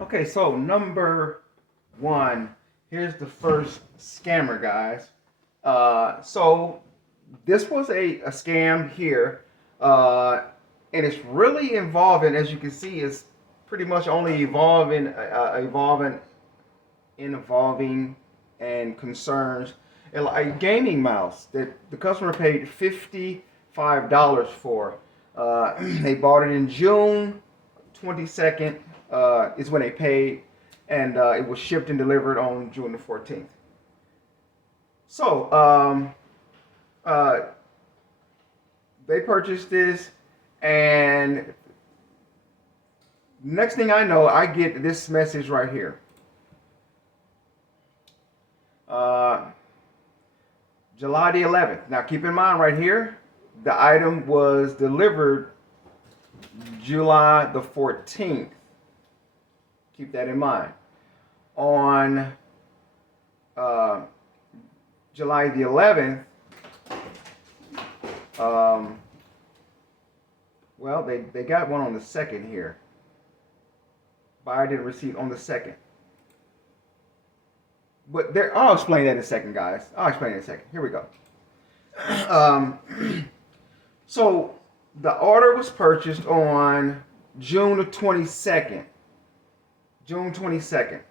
Okay, so number one, here's the first scammer, guys. So this was a scam here, uh, and it's really involving, as you can see, it's pretty much only evolving, and concerns a gaming mouse that the customer paid $55 for. They bought it in June 22nd is when they paid, and it was shipped and delivered on June the 14th. So uh, they purchased this, and next thing I know, I get this message right here. Uh, July the 11th. Now keep in mind right here, the item was delivered July the 14th. Keep that in mind. On uh, July the 11th, well, they got one on the 2nd here. Buyer didn't receive on the 2nd. But there, I'll explain that in a second, guys. I'll explain it in a second. Here we go. So the order was purchased on June the 22nd. June 22nd.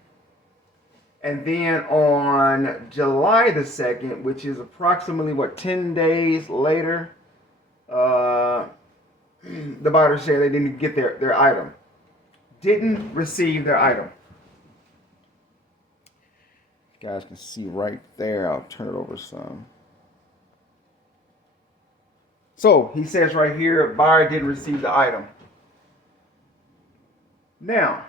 And then on July the 2nd, which is approximately, 10 days later, the buyer said they didn't get their item. Didn't receive their item. You guys can see right there. I'll turn it over some. So he says right here, buyer didn't receive the item. Now,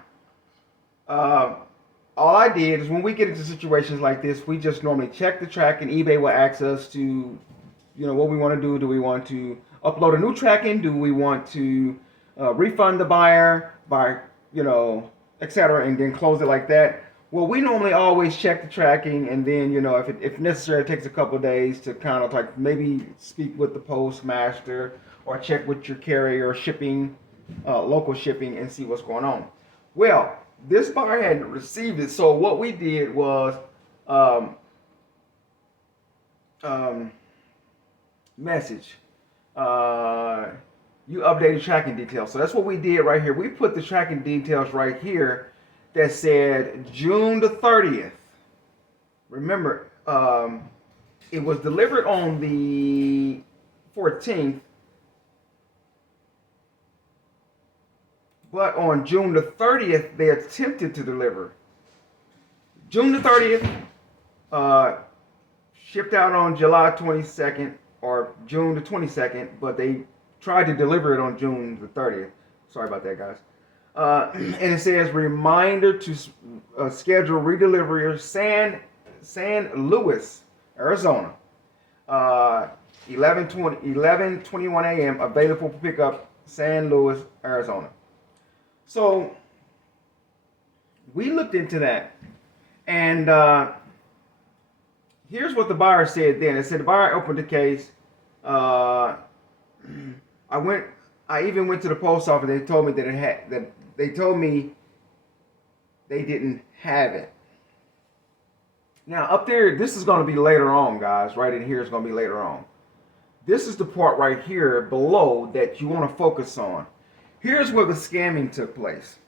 all I did is when we get into situations like this, we just normally check the tracking. eBay will ask us to, what we want to do. Do we want to upload a new tracking? Do we want to refund the buyer by, etc., and then close it like that? Well, we normally always check the tracking, and then, if necessary, it takes a couple of days to kind of like maybe speak with the postmaster or check with your carrier, shipping, local shipping, and see what's going on. Well, this buyer hadn't received it, so what we did was message. You updated tracking details. So that's what we did right here. We put the tracking details right here that said June the 30th. Remember, it was delivered on the 14th, but on June the 30th, they attempted to deliver. June the 30th, shipped out on July 22nd or June the 22nd, but they tried to deliver it on June the 30th. Sorry about that, guys. And it says reminder to schedule redelivery of San Luis, Arizona, 11:21 a.m. available for pickup, San Luis, Arizona. So we looked into that, and here's what the buyer said then. It said the buyer opened the case. I even went to the post office. They told me they told me they didn't have it. Now up there, this is going to be later on, guys. Right in here is going to be later on. This is the part right here below that you want to focus on. Here's where the scamming took place.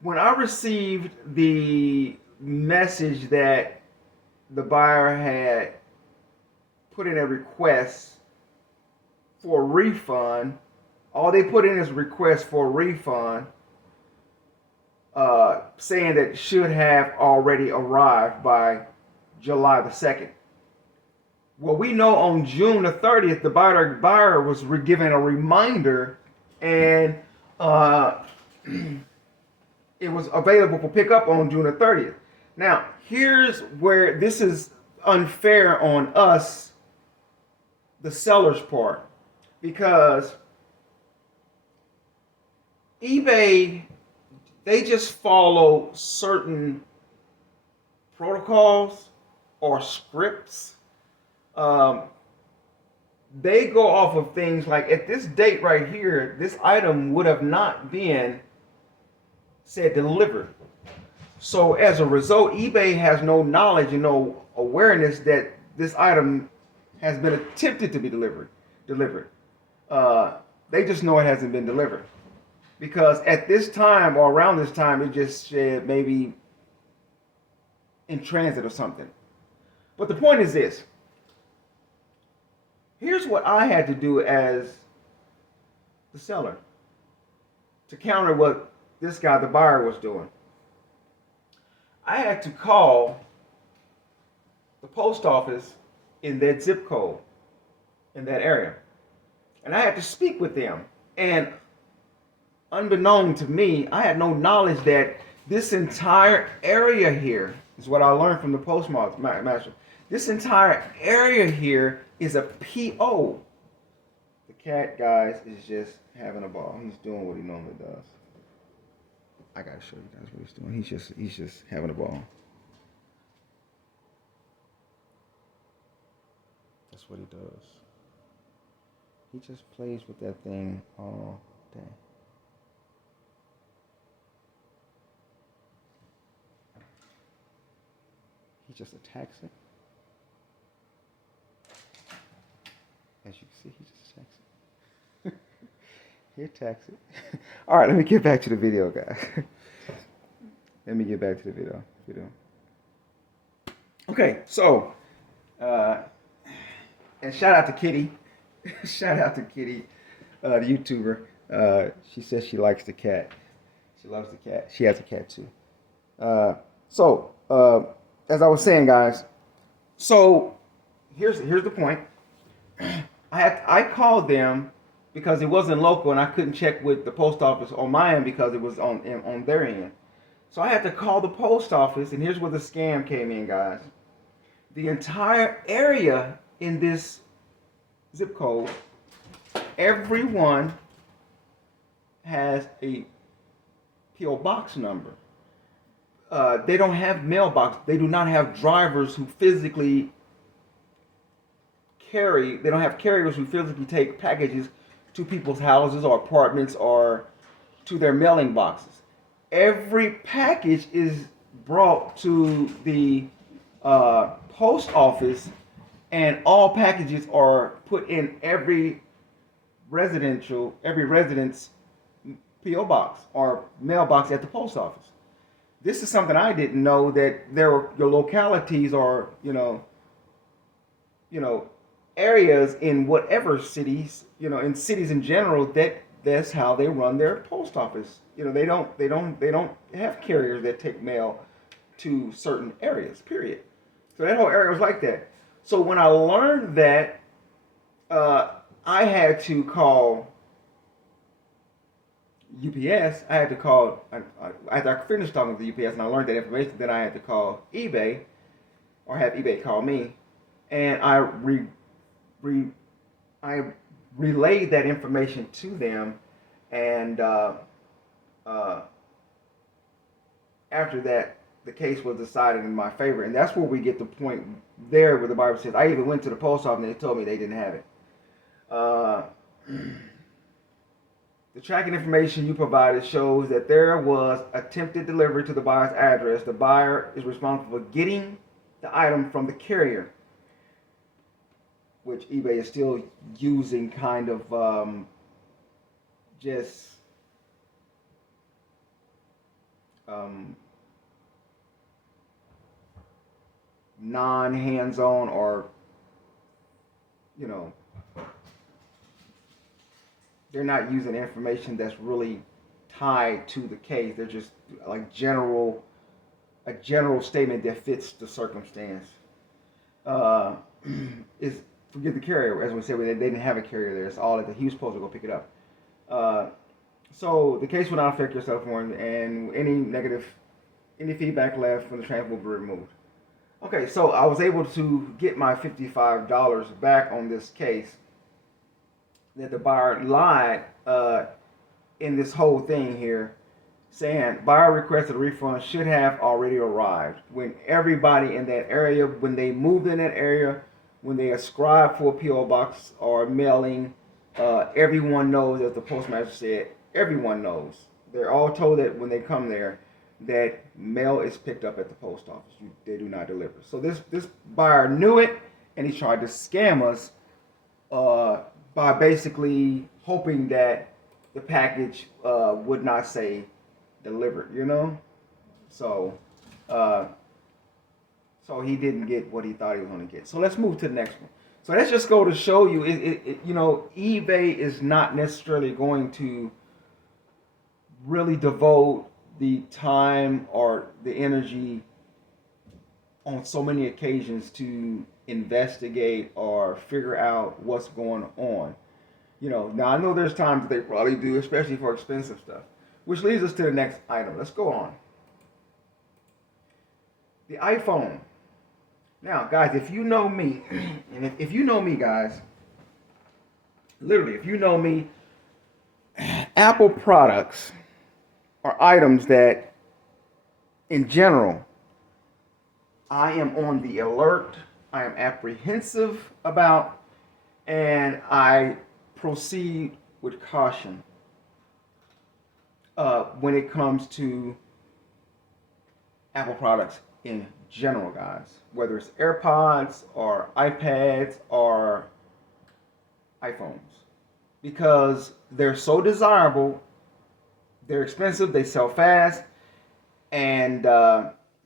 When I received the message that the buyer had put in a request for a refund, all they put in is a request for a refund, saying that it should have already arrived by July the 2nd. Well, we know on June the 30th, the buyer was given a reminder, and it was available for pickup on June the 30th. Now, here's where this is unfair on us, the seller's part, because eBay, they just follow certain protocols or scripts. They go off of things like at this date right here, this item would have not been said delivered. So as a result, eBay has no knowledge and no awareness that this item has been attempted to be delivered. Delivered. They just know it hasn't been delivered because at this time or around this time, it just said maybe in transit or something. But the point is this. Here's what I had to do as the seller to counter what this guy, the buyer, was doing. I had to call the post office in that zip code, in that area. And I had to speak with them. And unbeknown to me, I had no knowledge that this entire area here is what I learned from the postmaster. This entire area here is a PO. The cat, guys, is just having a ball. He's doing what he normally does. I gotta show you guys what he's doing. He's just having a ball. That's what he does. He just plays with that thing all day. He just attacks it. As you can see, he just attacks it. He attacks it. All right, let me get back to the video, guys. Let me get back to the video. Okay, so, and shout out to Kitty. Shout out to Kitty, the YouTuber. She says she likes the cat. She loves the cat. She has a cat too. As I was saying, guys, so here's the point. I called them because it wasn't local and I couldn't check with the post office on my end because it was on their end. So I had to call the post office, and here's where the scam came in, guys. The entire area in this zip code, everyone has a P.O. box number. They don't have mailbox. They do not have drivers who physically carry. They don't have carriers who physically take packages to people's houses or apartments or to their mailing boxes. Every package is brought to the post office, and all packages are put in every resident's P.O. box or mailbox at the post office. This is something I didn't know, that there were your localities or areas in whatever cities, in cities in general, that's how they run their post office. They don't have carriers that take mail to certain areas, period. So that whole area was like that. So when I learned that, I had to call UPS. I had to call, after I finished talking with the UPS and I learned that information, then I had to call eBay, or have eBay call me, and I relayed that information to them, and after that, the case was decided in my favor. And that's where we get the point there where the Bible says, I even went to the post office and they told me they didn't have it. The tracking information you provided shows that there was attempted delivery to the buyer's address. The buyer is responsible for getting the item from the carrier, which eBay is still using kind of just non-hands-on, or they're not using information that's really tied to the case. They're just like a general statement that fits the circumstance. Is forget the carrier, as we said, they didn't have a carrier there. It's all that he was supposed to go pick it up. So the case will not affect your cell phone, and any feedback left from the transfer will be removed. Okay, so I was able to get my $55 back on this case. That the buyer lied in this whole thing here, saying buyer requested a refund should have already arrived. When everybody in that area, when they moved in that area, when they ascribed for a P.O. box or mailing, everyone knows, as the postmaster said, everyone knows they're all told that when they come there, that mail is picked up at the post office. They do not deliver. So this buyer knew it, and he tried to scam us uh, by basically hoping that the package would not say delivered. So uh, so he didn't get what he thought he was going to get. So let's move to the next one. So let's just go to show you, eBay is not necessarily going to really devote the time or the energy on so many occasions to investigate or figure out what's going on. Now I know there's times that they probably do, especially for expensive stuff. Which leads us to the next item. Let's go on. The iPhone. Now, guys, if you know me, and if you know me, guys, literally, if you know me, Apple products are items that, in general, I am on the alert, I am apprehensive about, and I proceed with caution when it comes to Apple products in general, guys. Whether it's AirPods or iPads or iPhones. Because they're so desirable, they're expensive, they sell fast, and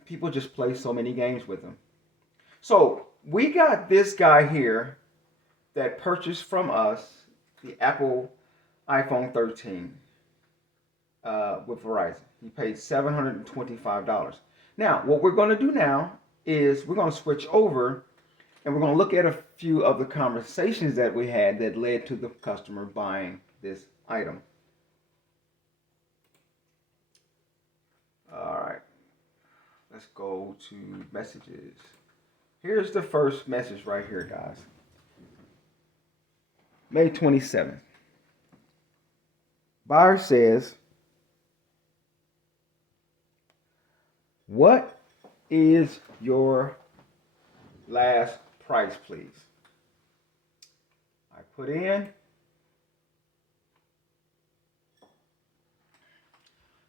people just play so many games with them. So we got this guy here that purchased from us the Apple iPhone 13 with Verizon. He paid $725. Now, what we're going to do now is we're going to switch over and we're going to look at a few of the conversations that we had that led to the customer buying this item. All right. Let's go to messages. Here's the first message right here, guys. May 27th. Buyer says, "What is your last price, please?" I put in,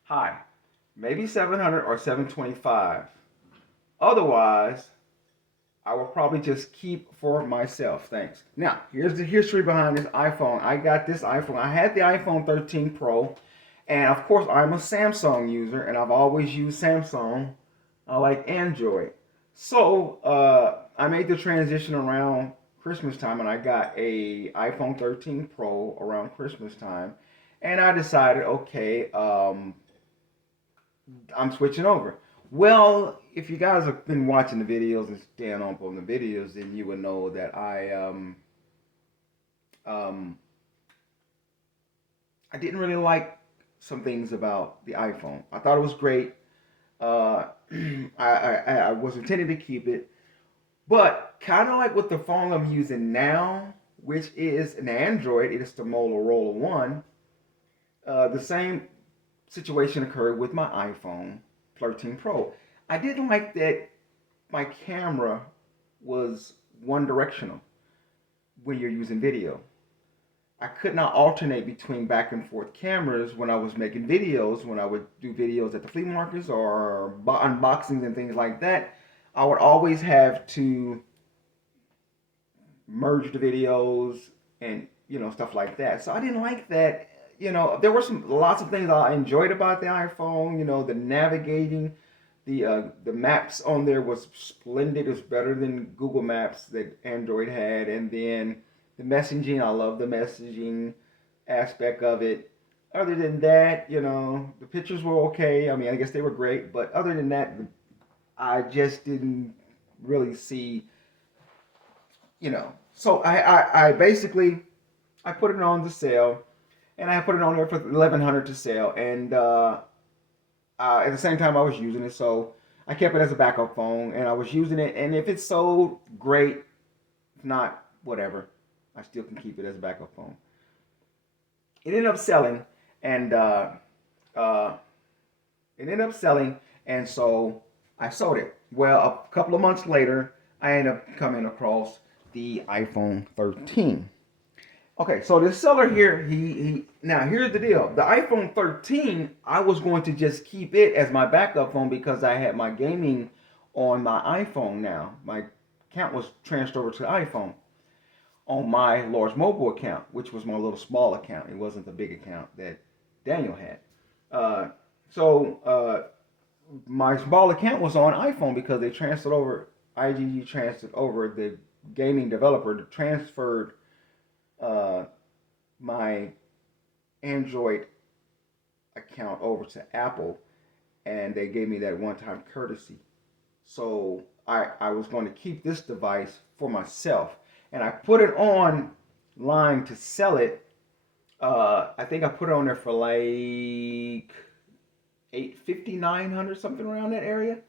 "Hi, maybe 700 or 725. Otherwise, I will probably just keep for myself. Thanks." Now, here's the history behind this iPhone. I got this iPhone. I had the iPhone 13 Pro. And of course, I'm a Samsung user. And I've always used Samsung. I like Android. So, I made the transition around Christmas time. And I got a iPhone 13 Pro around Christmas time. And I decided, okay, I'm switching over. Well, if you guys have been watching the videos and staying up on the videos, then you would know that I didn't really like some things about the iPhone. I thought it was great. I was intending to keep it, but kind of like with the phone I'm using now, which is an Android, it is the Motorola One. The same situation occurred with my iPhone 13 Pro. I didn't like that my camera was one directional when you're using video. I could not alternate between back and forth cameras when I was making videos. When I would do videos at the flea markets or unboxings and things like that, I would always have to merge the videos and stuff like that. So I didn't like that. There were lots of things I enjoyed about the iPhone. The navigating, the maps on there was splendid. It was better than Google Maps that Android had. And then the messaging, I love the messaging aspect of it. Other than that, the pictures were okay. I mean, I guess they were great. But other than that, I just didn't really see, So I basically, I put it on the sale. And I put it on there for $1,100 to sell. And at the same time, I was using it. So I kept it as a backup phone. And I was using it. And if it's sold, great. If not, whatever. I still can keep it as a backup phone. It ended up selling. And so I sold it. Well, a couple of months later, I ended up coming across the iPhone 13. Okay, so this seller here, he now here's the deal. The iPhone 13, I was going to just keep it as my backup phone because I had my gaming on my iPhone now. My account was transferred over to iPhone on my large mobile account, which was my little small account. It wasn't the big account that Daniel had. Uh, so my small account was on iPhone because they transferred over, IGG transferred over, the gaming developer transferred uh, my Android account over to Apple, and they gave me that one-time courtesy. So I was going to keep this device for myself, and I put it online to sell it. I think I put it on there for like 850, 900, something around that area,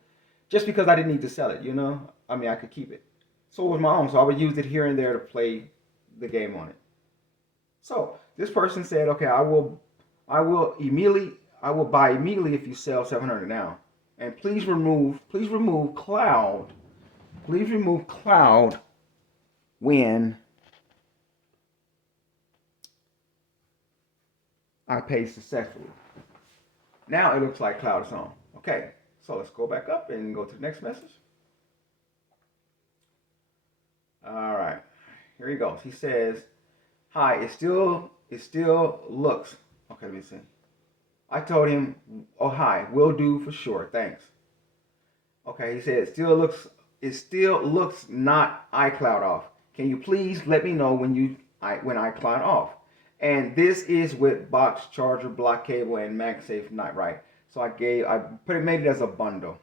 just because I didn't need to sell it. I mean, I could keep it. So it was my own, so I would use it here and there to play the game on it. So this person said, okay, I will buy immediately if you sell 700 now. And please remove cloud when I pay successfully. Now it looks like cloud is on. Okay, so let's go back up and go to the next message. All right, here he goes. He says, hi, it still looks. Okay, let me see. I told him, oh hi, will do for sure, thanks. Okay, he said it still looks not iCloud off. Can you please let me know when iCloud off? And this is with box charger, block cable, and MagSafe not right. So made it as a bundle.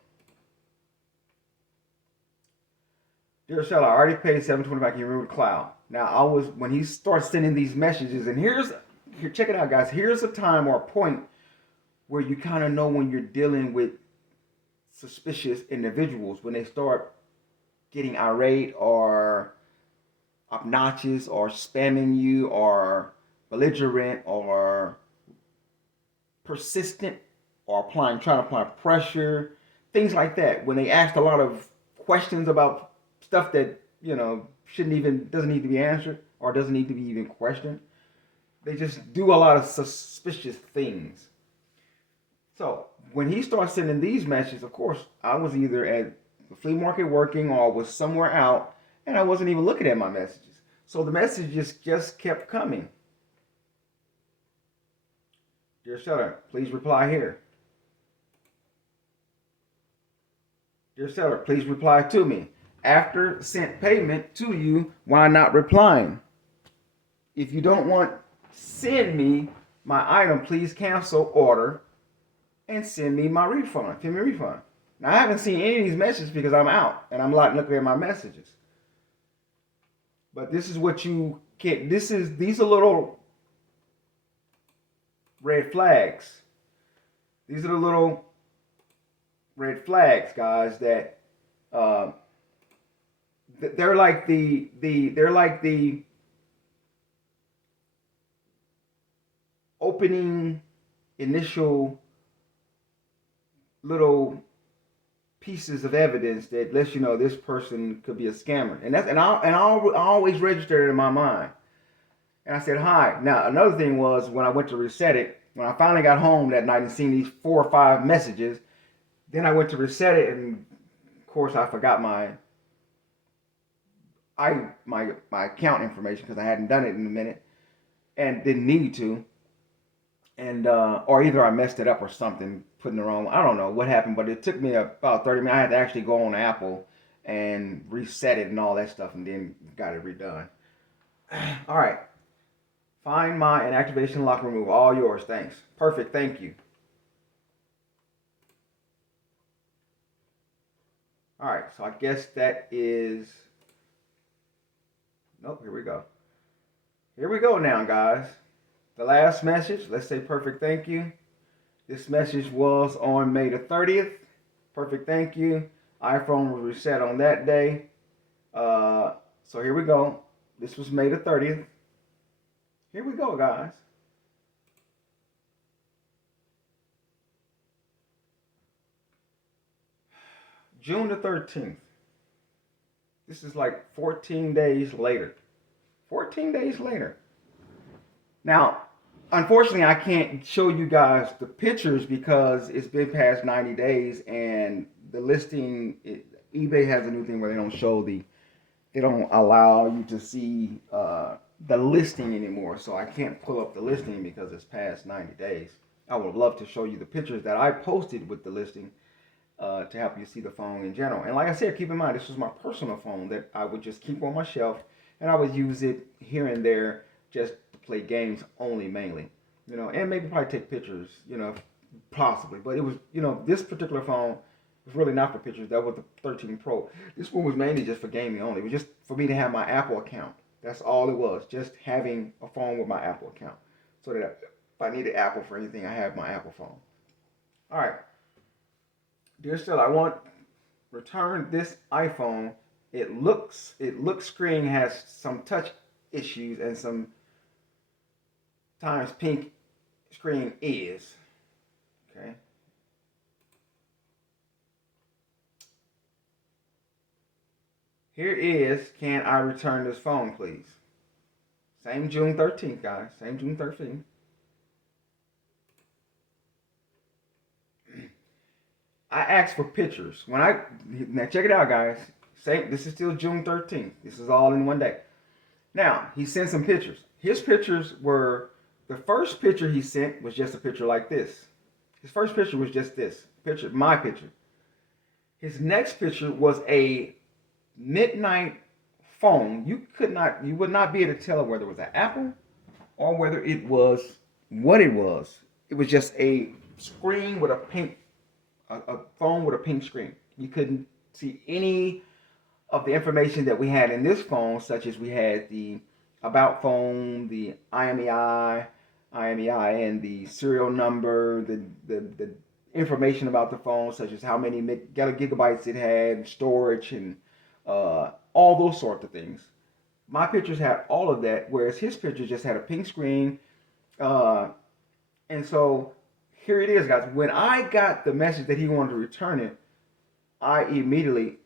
Dear seller, I already paid $725. Can you remove the cloud? Now when he starts sending these messages, and check it out, guys. Here's a time or a point where you kind of know when you're dealing with suspicious individuals, when they start getting irate or obnoxious or spamming you or belligerent or persistent or trying to apply pressure, things like that. When they ask a lot of questions about stuff that doesn't need to be answered or doesn't need to be even questioned, they just do a lot of suspicious things. So when he starts sending these messages, of course, I was either at the flea market working or was somewhere out, and I wasn't even looking at my messages. So the messages just kept coming. Dear seller, please reply here. Dear seller, please reply to me. After sent payment to you, why not replying? If you don't want send me my item, please cancel order and send me my refund. Send me a refund. Now I haven't seen any of these messages because I'm out and I'm not looking at my messages. But this is what you get. These are little red flags. These are the little red flags, guys, that they're like the opening initial little pieces of evidence that lets you know this person could be a scammer, and I always registered it in my mind. And I said hi. Now another thing was when I went to reset it, when I finally got home that night and seen these 4 or 5 messages, then I went to reset it, and of course I forgot my account information because I hadn't done it in a minute and didn't need to. And or either I messed it up or something, putting the wrong one. I don't know what happened, but it took me about 30 minutes. I had to actually go on Apple and reset it and all that stuff, and then got it redone. All right. Find my and activation lock remove. All yours. Thanks. Perfect. Thank you. All right. So I guess that is. Nope. Here we go. Here we go now, guys. The last message, let's say perfect thank you. This message was on May the 30th. Perfect thank you. iPhone was reset on that day. So here we go. This was May the 30th. Here we go, guys. June the 13th. This is like 14 days later. 14 days later. Now, unfortunately, I can't show you guys the pictures because it's been past 90 days and the listing, eBay has a new thing where they don't allow you to see the listing anymore. So I can't pull up the listing because it's past 90 days. I would love to show you the pictures that I posted with the listing to help you see the phone in general. And like I said, keep in mind, this was my personal phone that I would just keep on my shelf and I would use it here and there just to play games only mainly. And maybe probably take pictures, possibly. But it was, this particular phone was really not for pictures. That was the 13 Pro. This one was mainly just for gaming only. It was just for me to have my Apple account. That's all it was, just having a phone with my Apple account. So that if I needed Apple for anything, I have my Apple phone. All right. Dear Stella, I want return this iPhone. It looks screen has some touch issues and some times pink screen is. Okay. Here is, can I return this phone, please? Same June 13th, guys. Same June 13th. I asked for pictures. Now check it out, guys. This is still June 13th. This is all in one day. Now, he sent some pictures. His pictures were, the first picture he sent was just a picture like this. His first picture was just this picture, my picture. His next picture was a midnight phone. You would not be able to tell whether it was an Apple or whether it was what it was. It was just a screen with a phone with a pink screen. You couldn't see any of the information that we had in this phone, such as we had the about phone, the IMEI, the serial number, the information about the phone, such as how many gigabytes it had, storage, and all those sorts of things. My pictures had all of that, whereas his picture just had a pink screen. And so here it is, guys. When I got the message that he wanted to return it, I immediately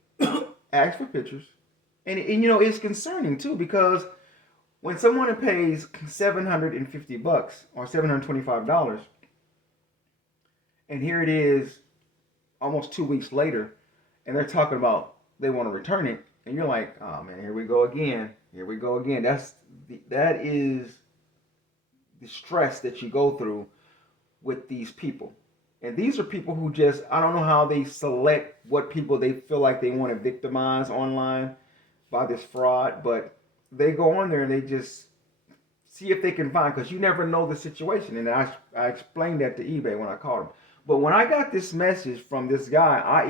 asked for pictures. And it's concerning too, because when someone pays $750 or $725, and here it is almost 2 weeks later, and they're talking about they want to return it, and you're like, oh man, here we go again. Here we go again. That is the stress that you go through with these people. And these are people who just, I don't know how they select what people they feel like they want to victimize online by this fraud, but they go on there and they just see if they can find, because you never know the situation. And I explained that to eBay when I called him. But when I got this message from this guy, I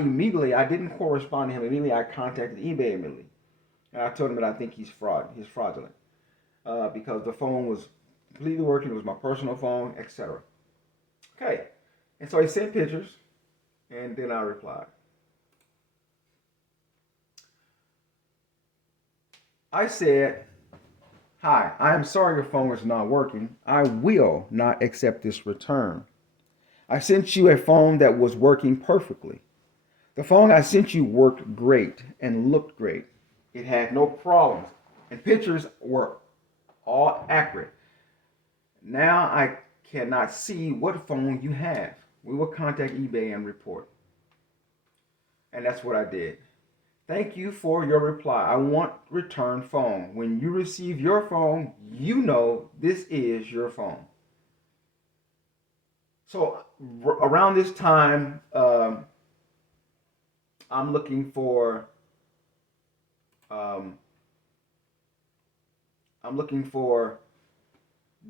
didn't correspond to him immediately. I contacted eBay immediately. And I told him that I think he's fraudulent. Because the phone was completely working. It was my personal phone, etc. Okay. And so he sent pictures, and then I replied. I said, hi, I am sorry your phone is not working. I will not accept this return. I sent you a phone that was working perfectly. The phone I sent you worked great and looked great. It had no problems, and pictures were all accurate. Now I cannot see what phone you have. We will contact eBay and report. And that's what I did. Thank you for your reply. I want return phone. When you receive your phone, you know this is your phone. So around this time, I'm looking for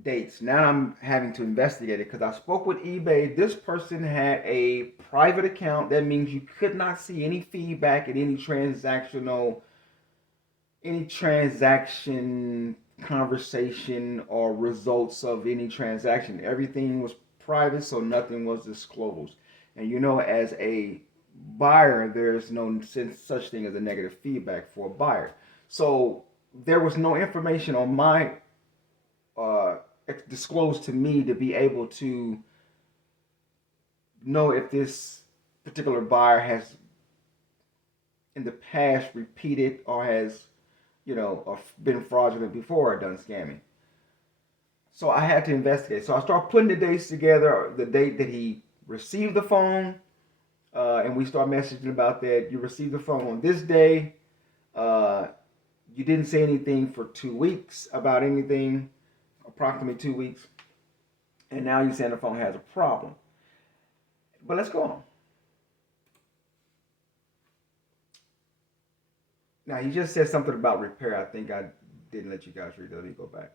dates. Now I'm having to investigate it because I spoke with eBay. This person had a private account. That means you could not see any feedback at any transaction conversation or results of any transaction. Everything was private, so nothing was disclosed. And as a buyer, there's no such thing as a negative feedback for a buyer. So there was no information on my disclosed to me to be able to know if this particular buyer has in the past repeated or has been fraudulent before or done scamming. So I had to investigate. So I started putting the dates together, the date that he received the phone, and we start messaging about that. You received the phone on this day. Uh, you didn't say anything for 2 weeks about anything, approximately 2 weeks, and now you're saying the phone has a problem. But let's go on. Now he just said something about repair. I think I didn't let you guys read that. Let me go back.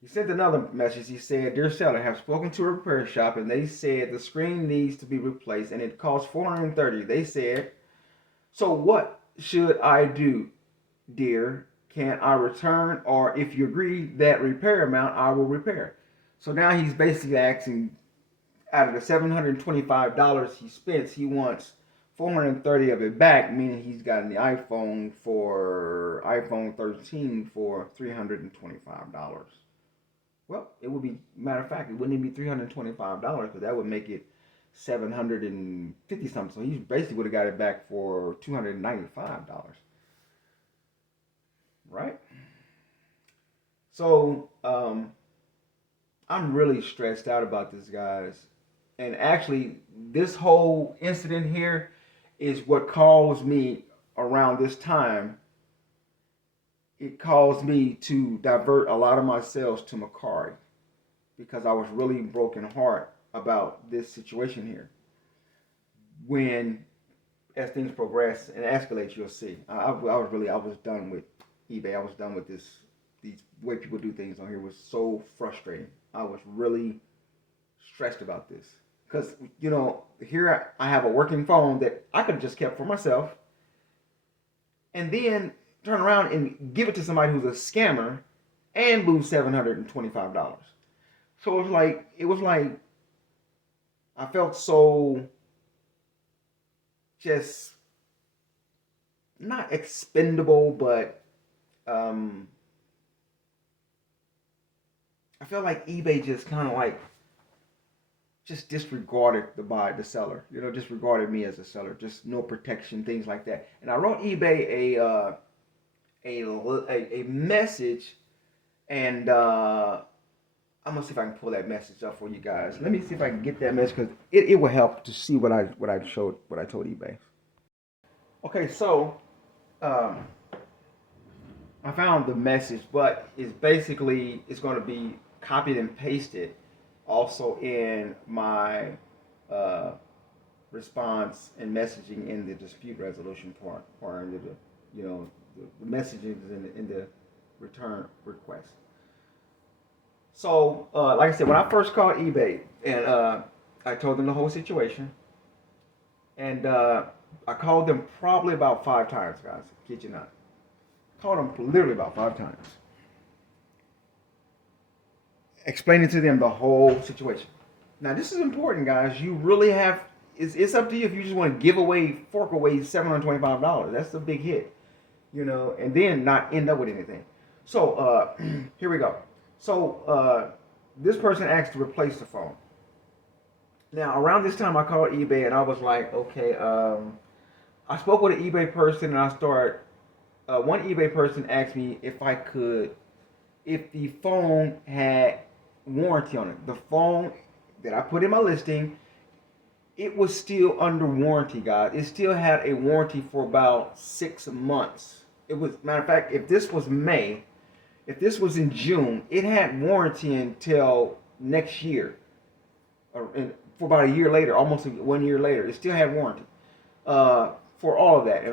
He sent another message. He said, "Dear seller, have spoken to a repair shop and they said the screen needs to be replaced and it costs $430. They said, so what should I do, dear? Can I return, or if you agree that repair amount, I will repair?" So now he's basically asking, out of the $725 he spent, he wants 430 of it back, meaning he's gotten the iPhone 13 for $325. Well, it would be, matter of fact, it wouldn't even be $325 because that would make it 750 something. So he basically would have got it back for $295, right? So I'm really stressed out about this, guys. And actually, this whole incident here is what caused me around this time. It caused me to divert a lot of my sales to Macari because I was really broken heart about this situation here. When, as things progress and escalate, you'll see. I was done with eBay. I was done with these way people do things on here. It was so frustrating. I was really stressed about this because here I have a working phone that I could have just kept for myself, and then turn around and give it to somebody who's a scammer and lose $725. So it was like I felt so just not expendable, but I felt like eBay just kind of like just disregarded the seller, disregarded me as a seller, just no protection, things like that. And I wrote eBay a message, and I'm gonna see if I can pull that message up for you guys. Let me see if I can get that message because it will help to see what I told eBay. Okay, so um, I found the message, but it's going to be copied and pasted also in my uh, response and messaging in the dispute resolution part, or under the messaging is in the return request. So, like I said, when I first called eBay and I told them the whole situation, and I called them probably about 5 times, guys. Kid you not. Called them literally about 5 times, explaining to them the whole situation. Now, this is important, guys. You really have. It's up to you if you just want to fork away $725. That's a big hit, and then not end up with anything. So here we go. So this person asked to replace the phone. Now, around this time, I called eBay and I was like, okay. I spoke with an eBay person and I started. One eBay person asked me if the phone had warranty on it. The phone that I put in my listing, it was still under warranty, guys. It still had a warranty for about 6 months. It was, matter of fact, if this was May, if this was in June, it had warranty until next year, and for about a year later, almost 1 year later, it still had warranty for all of that. And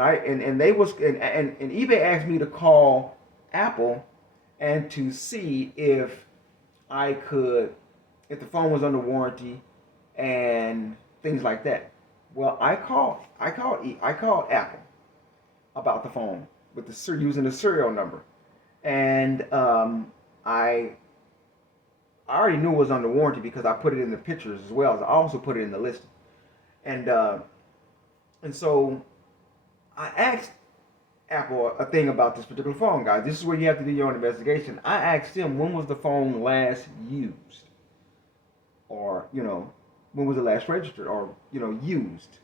eBay asked me to call Apple and to see if the phone was under warranty and things like that. Well, I called Apple about the phone using the serial number, and I already knew it was under warranty because I put it in the pictures as well as I also put it in the listing, and so I asked Apple a thing about this particular phone, guys. This is where you have to do your own investigation. I asked them when was the phone last used, or when was it last registered, or used,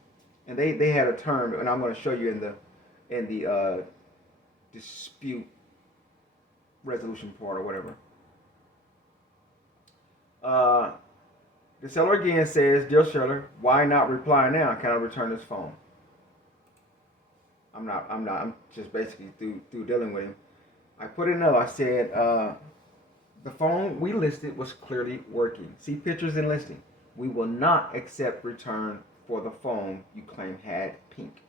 and they had a term, and I'm going to show you in the dispute resolution part or whatever. Uh, the seller again says, "Dear seller, why not reply now? Can I return this phone?" I'm just basically through dealing with him. I put in another. I said, the phone we listed was clearly working. See pictures and listing. We will not accept return for the phone you claim had pink.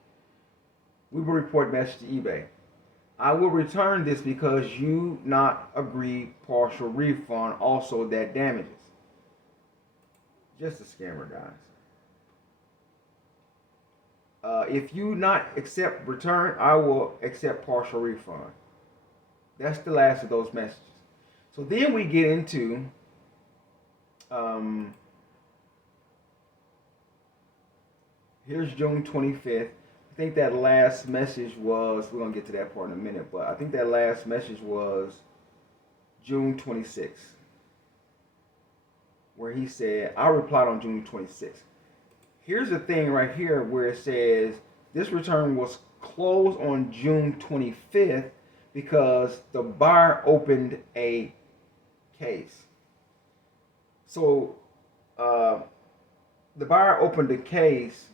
We will report message to eBay. I will return this because you not agree partial refund also that damages. Just a scammer, guys. If you not accept return, I will accept partial refund. That's the last of those messages. So then we get into here's June 25th. I think that last message was, we're going to get to that part in a minute, but I think that last message was June 26th, where he said, I replied on June 26th. Here's the thing right here where it says this return was closed on June 25th because the buyer opened a case. So the buyer opened a case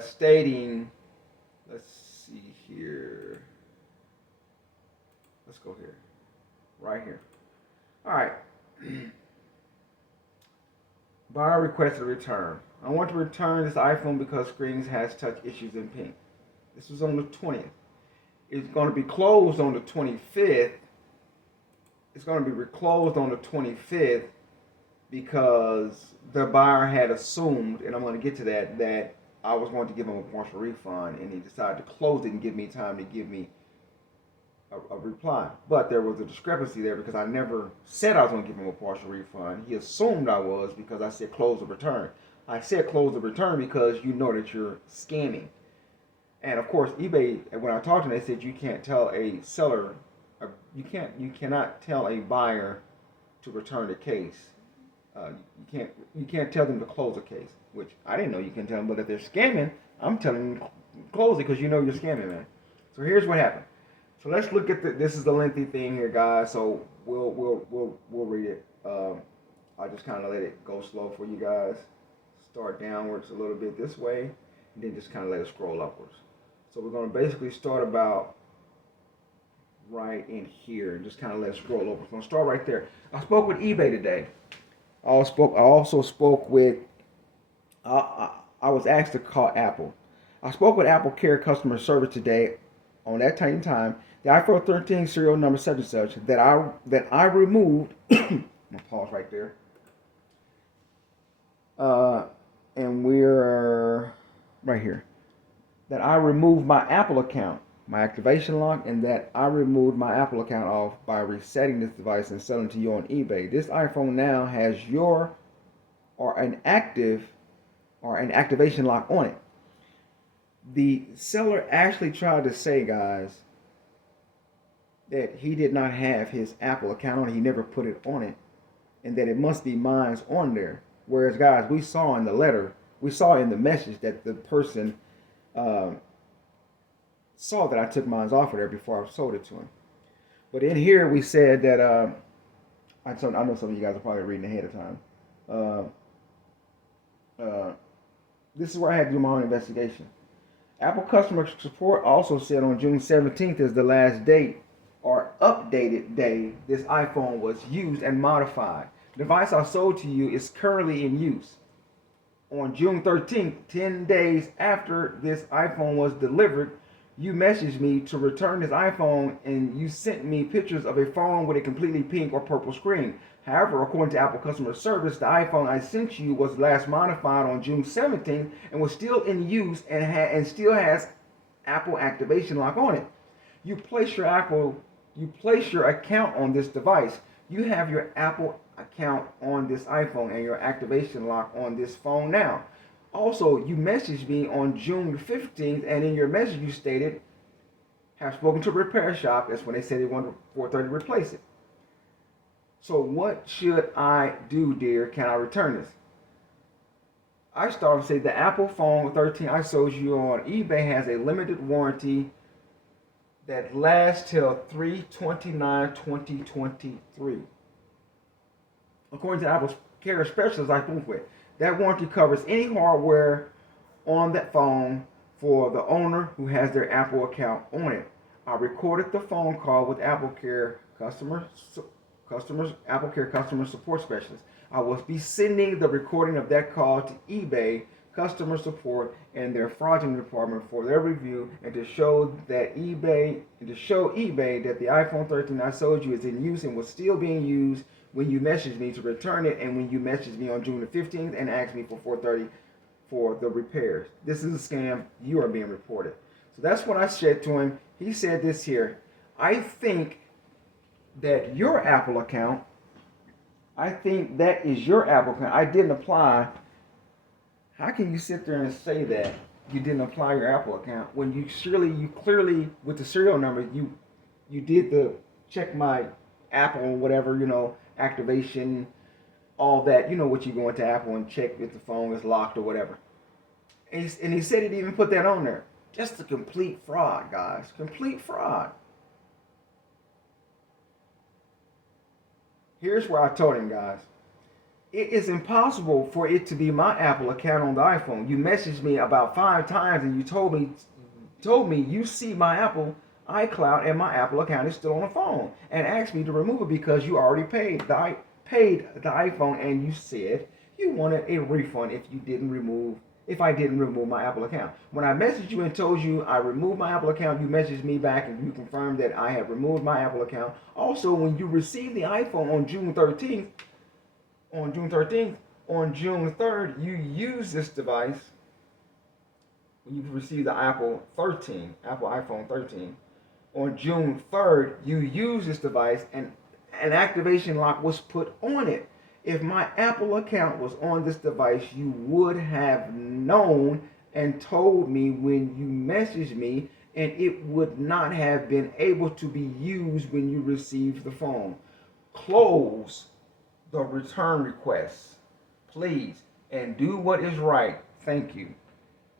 stating, let's see here. Let's go here. Right here. All right. Buyer requested a return. I want to return this iPhone because screen has touch issues in pink. This was on the 20th. It's going to be closed on the 25th. It's going to be reclosed on the 25th because the buyer had assumed, and I'm going to get to that, that I was going to give him a partial refund, and he decided to close it and give me time to give me a reply. But there was a discrepancy there because I never said I was going to give him a partial refund. He assumed I was because I said close the return. I said close the return because you know that you're scamming. And of course, eBay, when I talked to them, they said you can't tell a seller, you cannot tell a buyer to return the case. You can't tell them to close a case, which I didn't know you can tell them. But if they're scamming, I'm telling them close it because you know you're scamming, man. So here's what happened. So let's look at this is the lengthy thing here, guys. So we'll read it. I just kind of let it go slow for you guys. Start downwards a little bit this way, and then just kind of let it scroll upwards. So we're going to basically start about right in here and just kind of let it scroll over. We're going to start right there. I spoke with eBay today. I also spoke with. I was asked to call Apple. I spoke with Apple Care customer service today. On that time, the iPhone 13 serial number such and such that I removed. I'm gonna pause right there. And we're right here. That I removed my Apple account, my activation lock, and that I removed my Apple account off by resetting this device and selling to you on eBay. This iPhone now has an activation lock on it. The seller actually tried to say, guys, that he did not have his Apple account on it. He never put it on it, and that it must be mine's on there. Whereas, guys, we saw in the letter, we saw in the message that the person saw that I took mine's off of there before I sold it to him. But in here, we said that I know some of you guys are probably reading ahead of time. This is where I had to do my own investigation. Apple customer support also said on June 17th is the last date or updated day this iPhone was used and modified. The device I sold to you is currently in use. On June 13th, 10 days after this iPhone was delivered, you messaged me to return this iPhone and you sent me pictures of a phone with a completely pink or purple screen. However, according to Apple customer service, the iPhone I sent you was last modified on June 17th and was still in use and still has Apple activation lock on it. You place your account on this device. You have your Apple account on this iPhone and your activation lock on this phone now. Also, you messaged me on June 15th, and in your message you stated, have spoken to a repair shop. That's when they said they wanted $430 to replace it. So what should I do, dear? Can I return this? I started to say the Apple phone 13 I sold you on eBay has a limited warranty that lasts till 3/29/2023. according to Apple's care specialist I spoke with. That warranty covers any hardware on that phone for the owner who has their Apple account on it. I recorded the phone call with Apple Care Apple Care customer support specialist. I will be sending the recording of that call to eBay customer support and their fraudulent department for their review and to show eBay that the iPhone 13 I sold you is in use and was still being used when you messaged me to return it and when you messaged me on June the 15th and asked me for $430 for the repairs. This is a scam. You are being reported. So that's what I said to him. He said this here. I think that your Apple account, I think that is your Apple account. I didn't apply. How can you sit there and say that you didn't apply your Apple account when you clearly with the serial number you did the check my Apple or whatever, activation, all that, what you go into Apple and check if the phone is locked or whatever. And he said he didn't even put that on there. Just a complete fraud, guys. Complete fraud. Here's where I told him, guys. It is impossible for it to be my Apple account on the iPhone. You messaged me about 5 times and you told me you see my Apple iCloud and my Apple account is still on the phone and asked me to remove it because you already paid the iPhone and you said you wanted a refund if I didn't remove my Apple account. When I messaged you and told you I removed my Apple account, you messaged me back and you confirmed that I have removed my Apple account. Also, when you received the iPhone on June 13th, on June 3rd, you used this device. When you received the Apple iPhone 13, on June 3rd, you used this device and an activation lock was put on it. If my Apple account was on this device, you would have known and told me when you messaged me, and it would not have been able to be used when you received the phone. Close the return request, please, and do what is right. Thank you.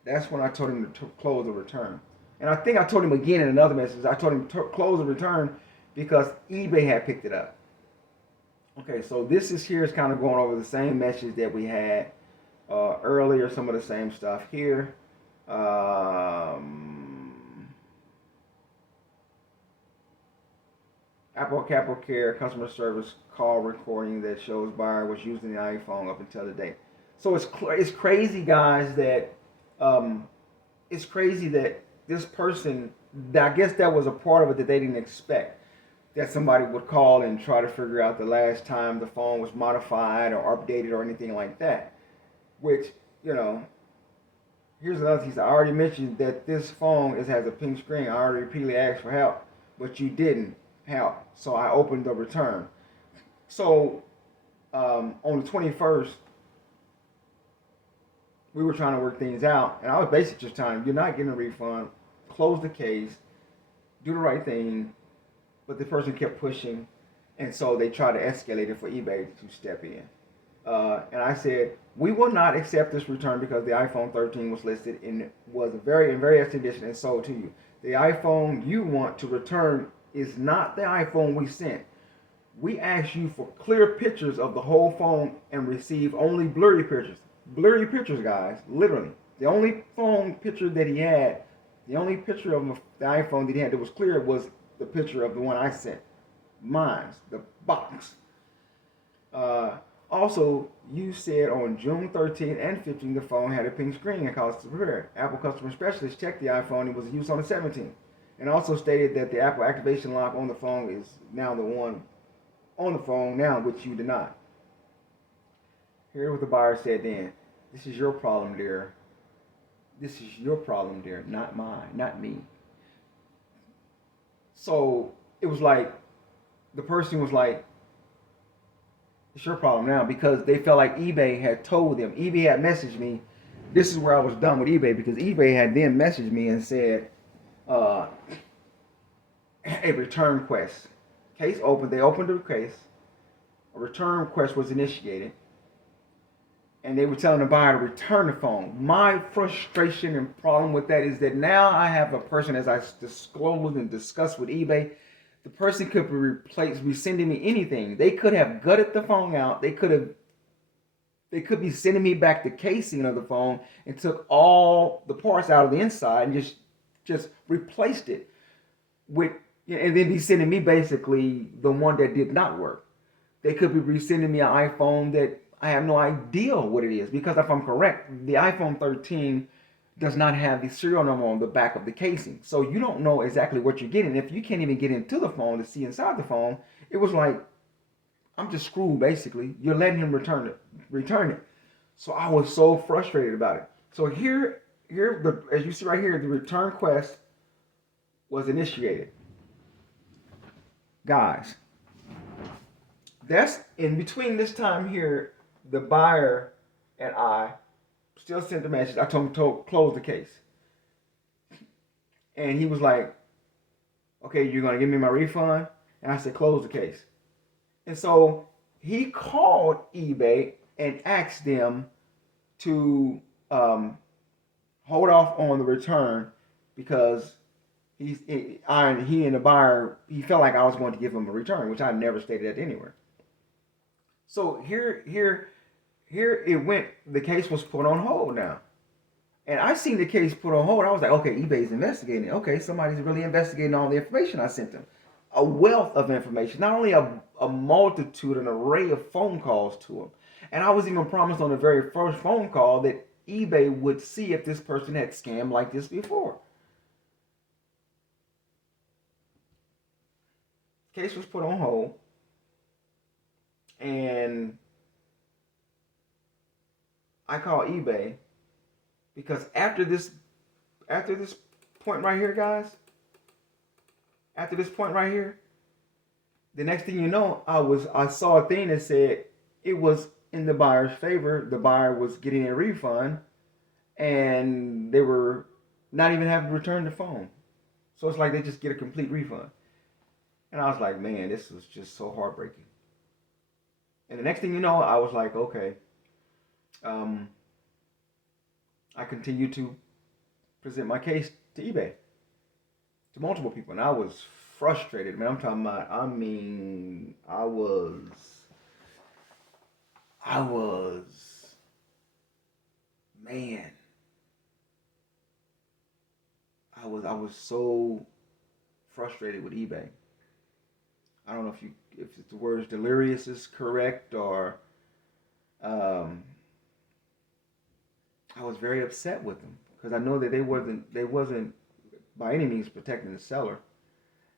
That's when I told him to close the return. And I think I told him again in another message. I told him to close the return because eBay had picked it up. Okay, so this is kind of going over the same message that we had earlier, some of the same stuff here. Apple Care customer service call recording that shows buyer was using the iPhone up until the date. So it's crazy, guys, that this person, I guess that was a part of it that they didn't expect, that somebody would call and try to figure out the last time the phone was modified or updated or anything like that. Which, here's another piece. I already mentioned that this phone has a pink screen. I already repeatedly asked for help, but you didn't help. So I opened the return. So on the 21st, we were trying to work things out, and I was basically just telling him, you're not getting a refund, close the case, do the right thing, but the person kept pushing, and so they tried to escalate it for eBay to step in. And I said, we will not accept this return because the iPhone 13 was listed and was in various condition and sold to you. The iPhone you want to return is not the iPhone we sent. We asked you for clear pictures of the whole phone and received only blurry pictures. Blurry pictures, guys, literally. The only phone picture that he had, the only picture of the iPhone that he had that was clear was the picture of the one I sent. Mine's, the box. Also, you said on June 13th and 15th the phone had a pink screen and caused repair. Apple customer specialist checked the iPhone and was used on the 17th. And also stated that the Apple activation lock on the phone is now the one on the phone now, which you did not. Here's what the buyer said then. This is your problem, dear. This is your problem, dear, not mine, not me. So it was like, the person was like, it's your problem now, because they felt like eBay had told them. eBay had messaged me. This is where I was done with eBay, because eBay had then messaged me and said, a return request. Case opened. They opened the case. A return request was initiated. And they were telling the buyer to return the phone. My frustration and problem with that is that now I have a person, as I disclosed and discussed with eBay, The person could be sending me anything. They could have gutted the phone out. They could be sending me back the casing of the phone and took all the parts out of the inside and just replaced it with, and then be sending me basically the one that did not work. They could be resending me an iPhone that I have no idea what it is, because if I'm correct, the iPhone 13 does not have the serial number on the back of the casing. So you don't know exactly what you're getting. If you can't even get into the phone to see inside the phone, it was like, I'm just screwed basically. You're letting him return it. So I was so frustrated about it. So as you see right here, the return request was initiated. Guys, that's in between this time here, the buyer and I still sent the message. I told him to close the case. And he was like, okay, you're going to give me my refund? And I said, close the case. And so he called eBay and asked them to hold off on the return because he and the buyer, he felt like I was going to give him a return, which I never stated that anywhere. So here it went. The case was put on hold now. And I seen the case put on hold. I was like, okay, eBay's investigating it. Okay, somebody's really investigating all the information I sent them. A wealth of information, not only a multitude, an array of phone calls to them. And I was even promised on the very first phone call that eBay would see if this person had scammed like this before. Case was put on hold. And I called eBay because after this point right here, guys, after this point right here, the next thing you know, I saw a thing that said it was in the buyer's favor. The buyer was getting a refund, and they were not even having to return the phone. So it's like they just get a complete refund. And I was like, man, this was just so heartbreaking. And the next thing you know, I was like, okay. I continued to present my case to eBay, to multiple people, and I was frustrated, man. I'm talking about, man, I was so frustrated with eBay. I don't know if the word delirious is correct, or I was very upset with them because I know that they wasn't by any means protecting the seller,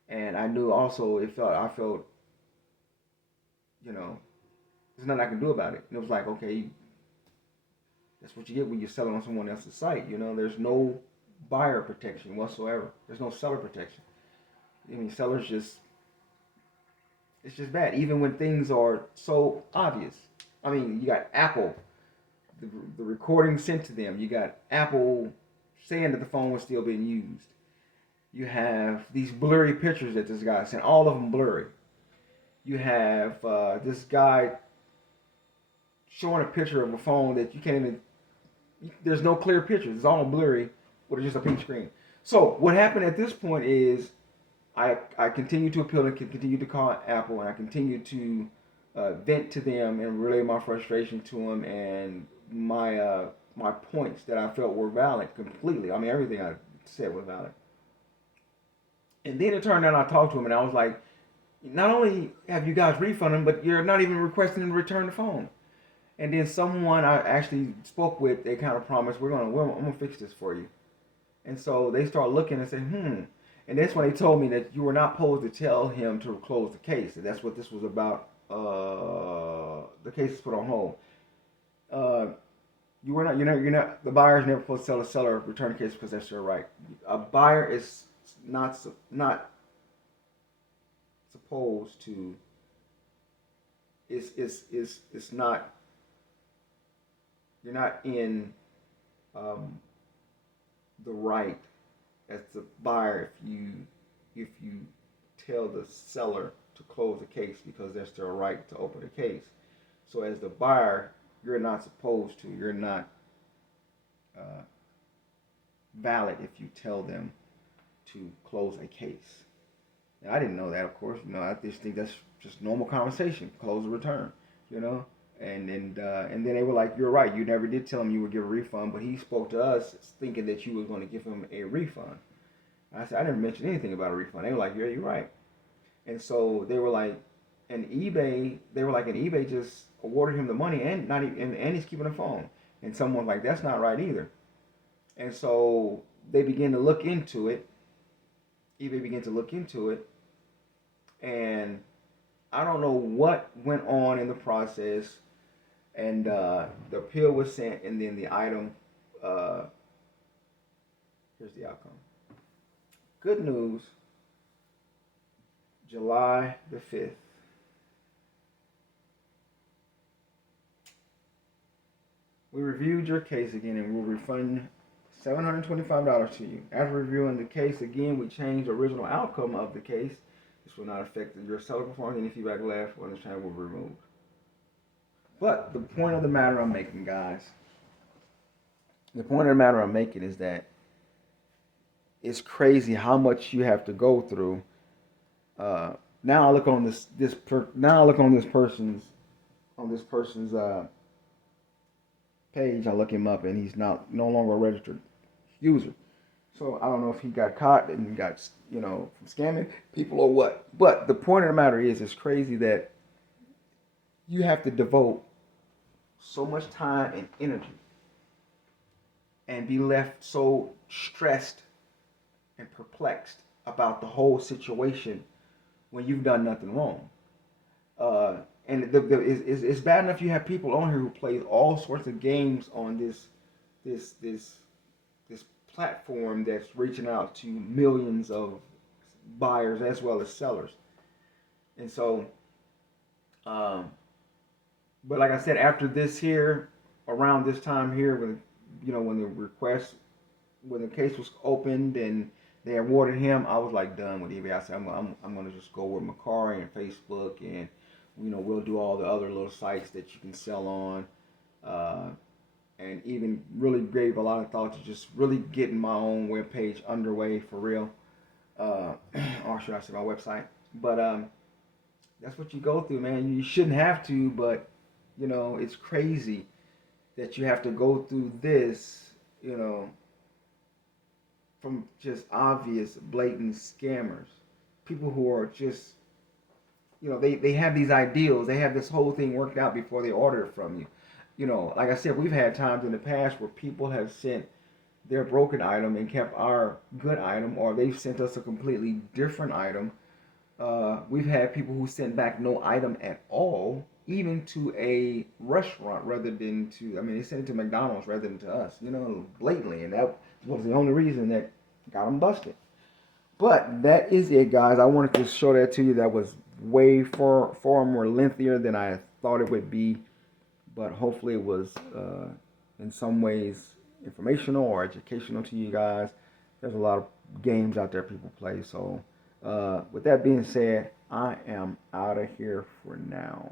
and I knew also I felt, there's nothing I can do about it. And it was like, okay, that's what you get when you're selling on someone else's site. There's no buyer protection whatsoever. There's no seller protection. I mean, it's just bad. Even when things are so obvious. I mean, you got Apple, the recording sent to them. You got Apple saying that the phone was still being used. You have these blurry pictures that this guy sent, all of them blurry. You have this guy showing a picture of a phone that you can't even, there's no clear pictures. It's all blurry with just a pink screen. So what happened at this point is I continued to appeal and continued to call Apple, and I continued to vent to them and relay my frustration to them and my points that I felt were valid completely. I mean, everything I said was valid. And then it turned out I talked to him and I was like, not only have you guys refunded them, but you're not even requesting them to return the phone. And then someone I actually spoke with, they kind of promised, I'm gonna fix this for you. And so they start looking and say, And that's when they told me that you were not supposed to tell him to close the case. And that's what this was about. The case is put on hold. You're not. The buyer is never supposed to tell the seller return the case because that's their right. A buyer is not supposed to. It's not. You're not in the right as the buyer if you tell the seller to close the case because that's their right to open the case. So as the buyer, you're not supposed to. You're not valid if you tell them to close a case. I didn't know that, of course. I just think that's just normal conversation. Close the return, you know. And then they were like, "You're right. You never did tell him you would give a refund, but he spoke to us thinking that you were going to give him a refund." I said, "I never mentioned anything about a refund." They were like, "Yeah, you're right." And so they were like, and eBay just awarded him the money and not even, and he's keeping the phone. And someone's like, "That's not right either." And so they began to look into it. eBay began to look into it, and I don't know what went on in the process. And the appeal was sent, and then the item. Uh, Here's the outcome. Good news. July the 5th. We reviewed your case again, and we'll refund $725 to you. After reviewing the case again, we changed the original outcome of the case. This will not affect your seller performance. Any feedback left on this channel will be removed. But the point of the matter I'm making, guys, the point of the matter I'm making is that it's crazy how much you have to go through. Now I look on now I look on this person's page. I look him up, and he's no longer a registered user. So I don't know if he got caught and got from scamming people or what. But the point of the matter is, it's crazy that you have to devote so much time and energy and be left so stressed and perplexed about the whole situation when you've done nothing wrong. And it's bad enough you have people on here who play all sorts of games on this platform that's reaching out to millions of buyers as well as sellers. And so, but like I said, after this here, around this time here, when the case was opened and they awarded him, I was like done with eBay. I said I'm gonna just go with Macari and Facebook, and we'll do all the other little sites that you can sell on, and even really gave a lot of thought to just really getting my own webpage underway for real, or should I say my website? But that's what you go through, man. You shouldn't have to, but it's crazy that you have to go through this, from just obvious, blatant scammers. People who are just, they have these ideals. They have this whole thing worked out before they order it from you. Like I said, we've had times in the past where people have sent their broken item and kept our good item, or they've sent us a completely different item. We've had people who sent back no item at all, even to a restaurant rather than to, they sent it to McDonald's rather than to us, blatantly. And that was the only reason that got them busted. But that is it, guys. I wanted to show that to you. That was way far more lengthier than I thought it would be. But hopefully it was in some ways informational or educational to you guys. There's a lot of games out there people play. So with that being said, I am out of here for now.